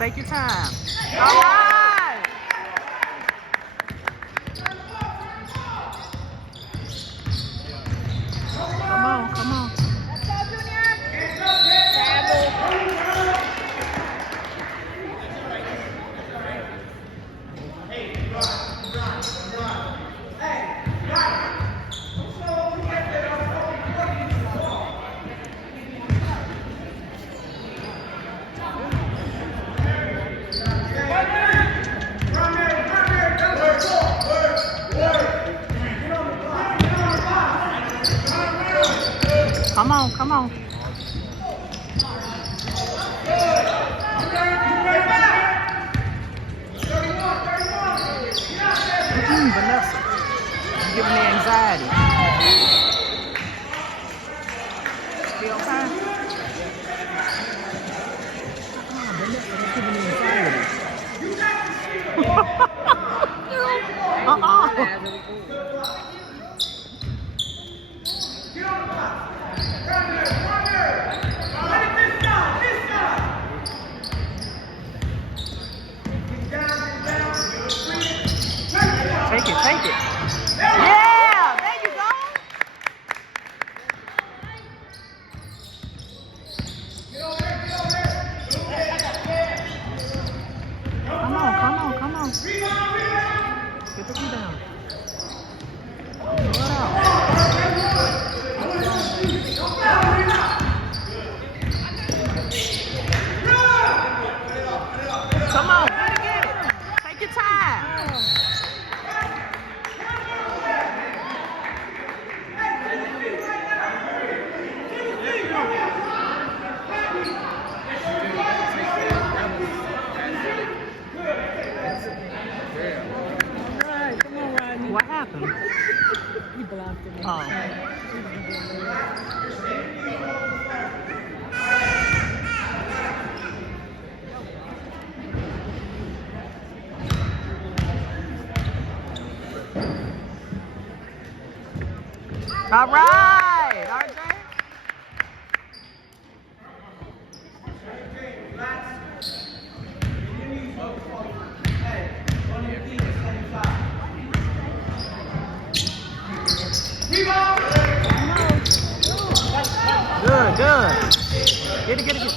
Take your time. All right. Come on, come on. Come on, come on. Vanessa, you're giving me anxiety. Be okay? Vanessa, you're giving me anxiety. Take it, take it. Yeah, there you go. Come on, come on, come on. Get the rebound. Come on, get it. Take your time. What happened? He blocked him. Oh. All right, RJ. Good, good. Get it, get it, get it.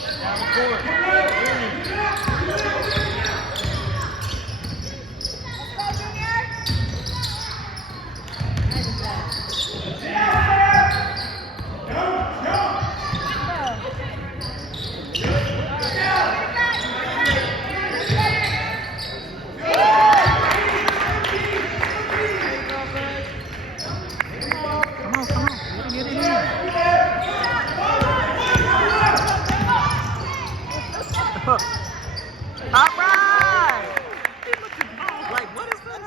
Come on, come on. Get it in. All right. Like, what is that?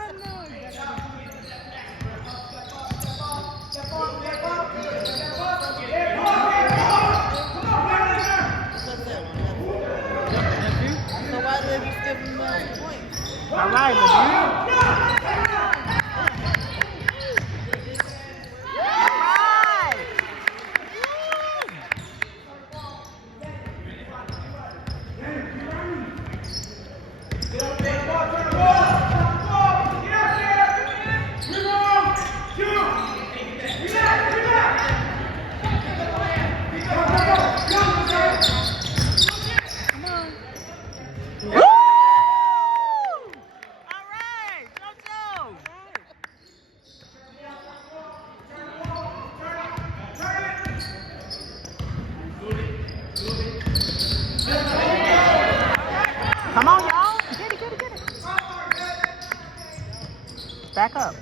So why did you skip him points? All right, LeVue. Come on, y'all. Get it, get it, get it. Back up.